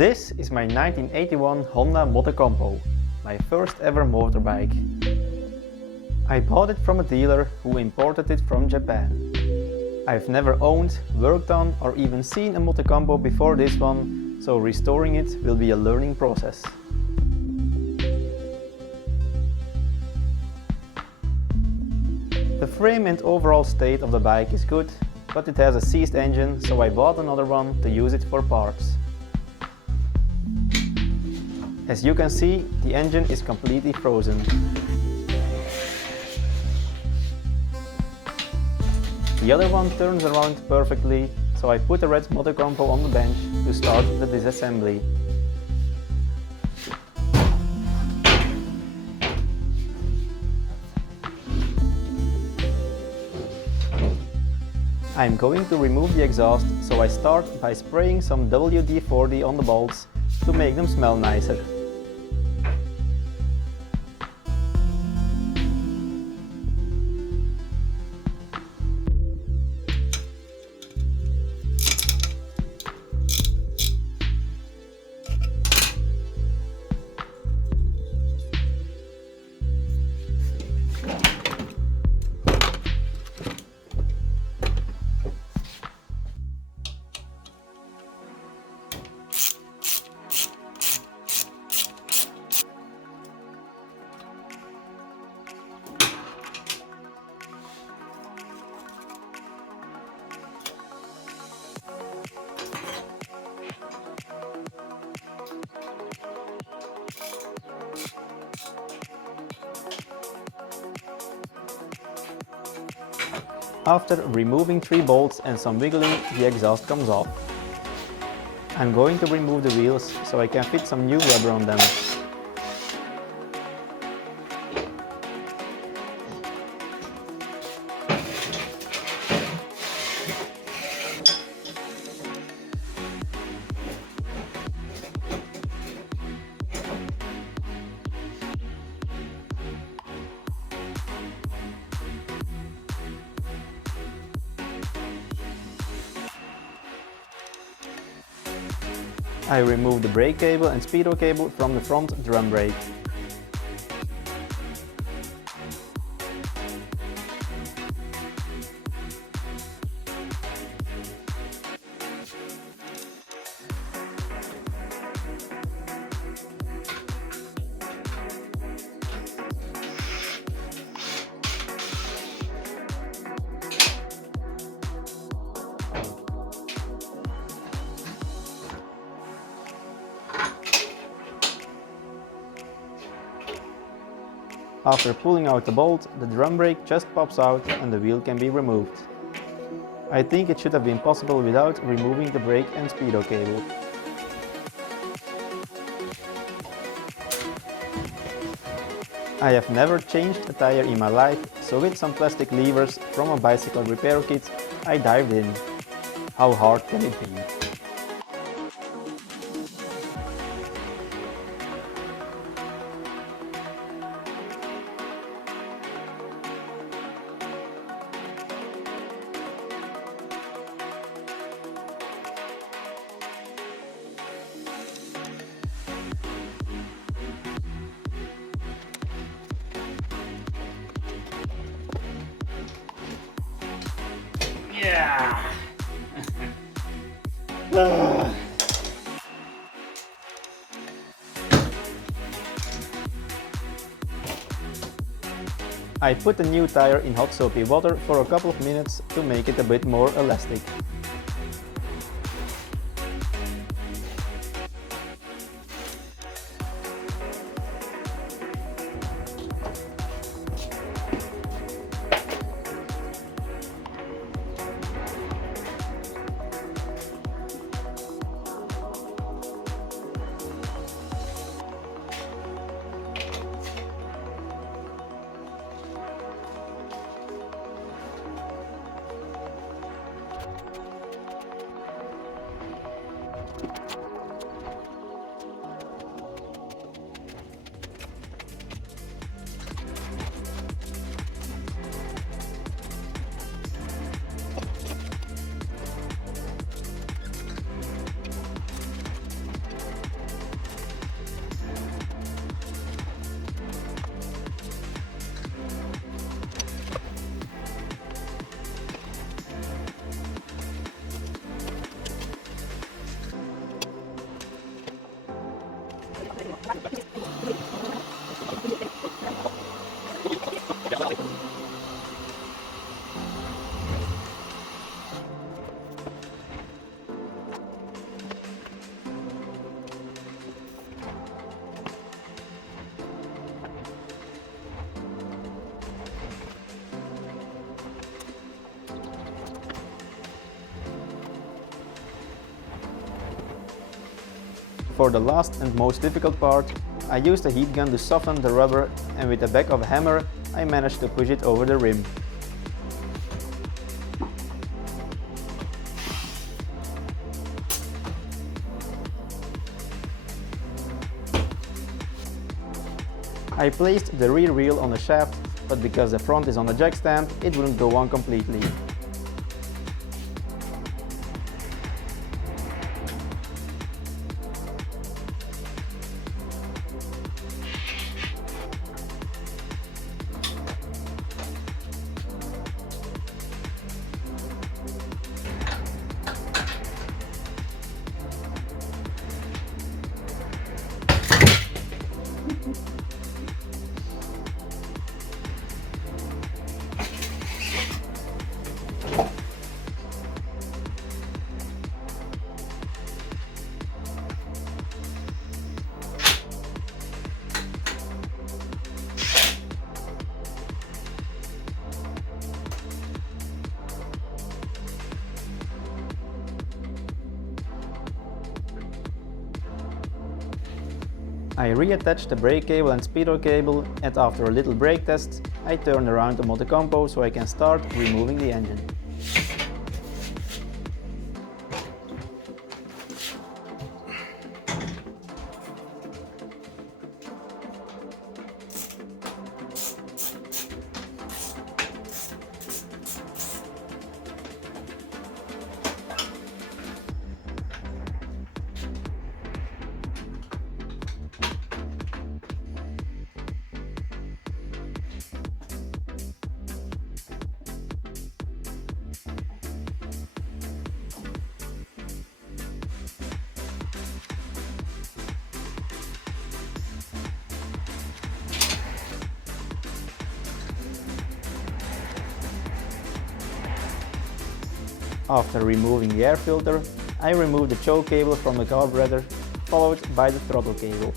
This is my 1981 Honda Motocompo, my first ever motorbike. I bought it from a dealer who imported it from Japan. I've never owned, worked on or even seen a Motocompo before this one, so restoring it will be a learning process. The frame and overall state of the bike is good, but it has a seized engine, so I bought another one to use it for parts. As you can see, the engine is completely frozen. The other one turns around perfectly, so I put a red Motocompo on the bench to start the disassembly. I'm going to remove the exhaust, so I start by spraying some WD-40 on the bolts to make them smell nicer. After removing 3 bolts and some wiggling, the exhaust comes off. I'm going to remove the wheels so I can fit some new rubber on them. I remove the brake cable and speedo cable from the front drum brake. After pulling out the bolt, the drum brake just pops out and the wheel can be removed. I think it should have been possible without removing the brake and speedo cable. I have never changed a tire in my life, so with some plastic levers from a bicycle repair kit, I dived in. How hard can it be? Yeah. I put the new tire in hot soapy water for a couple of minutes to make it a bit more elastic. For the last and most difficult part, I used a heat gun to soften the rubber, and with the back of a hammer I managed to push it over the rim. I placed the rear wheel on the shaft, but because the front is on the jack stand, it wouldn't go on completely. I reattached the brake cable and speedo cable, and after a little brake test, I turned around the Motocompo so I can start removing the engine. After removing the air filter, I removed the choke cable from the carburetor, followed by the throttle cable.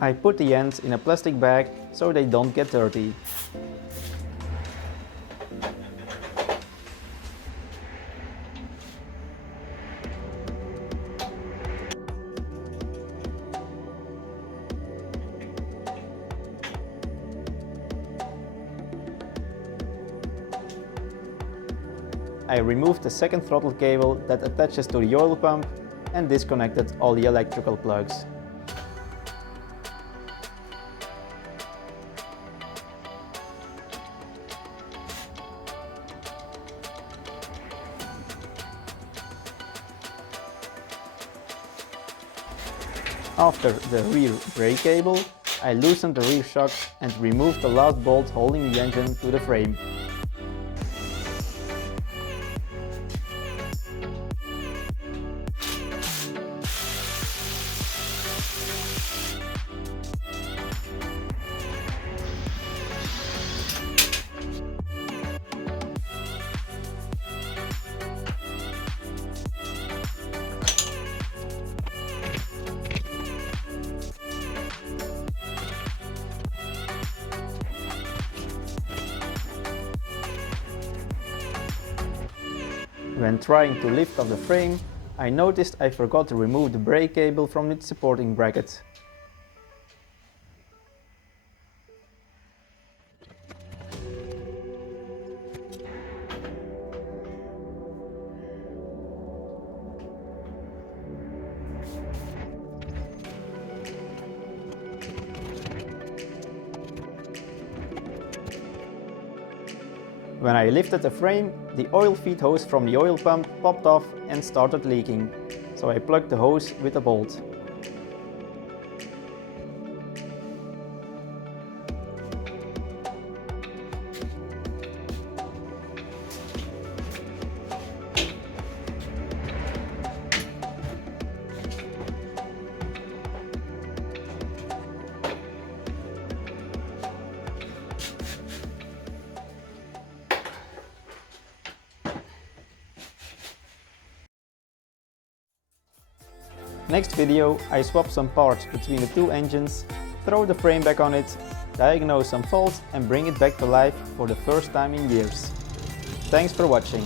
I put the ends in a plastic bag so they don't get dirty. I removed the second throttle cable that attaches to the oil pump and disconnected all the electrical plugs. After the rear brake cable, I loosened the rear shock and removed the last bolt holding the engine to the frame. When trying to lift off the frame, I noticed I forgot to remove the brake cable from its supporting bracket. When I lifted the frame, the oil feed hose from the oil pump popped off and started leaking, so I plugged the hose with a bolt. Next video I swap some parts between the two engines, throw the frame back on it, diagnose some faults and bring it back to life for the first time in years. Thanks for watching.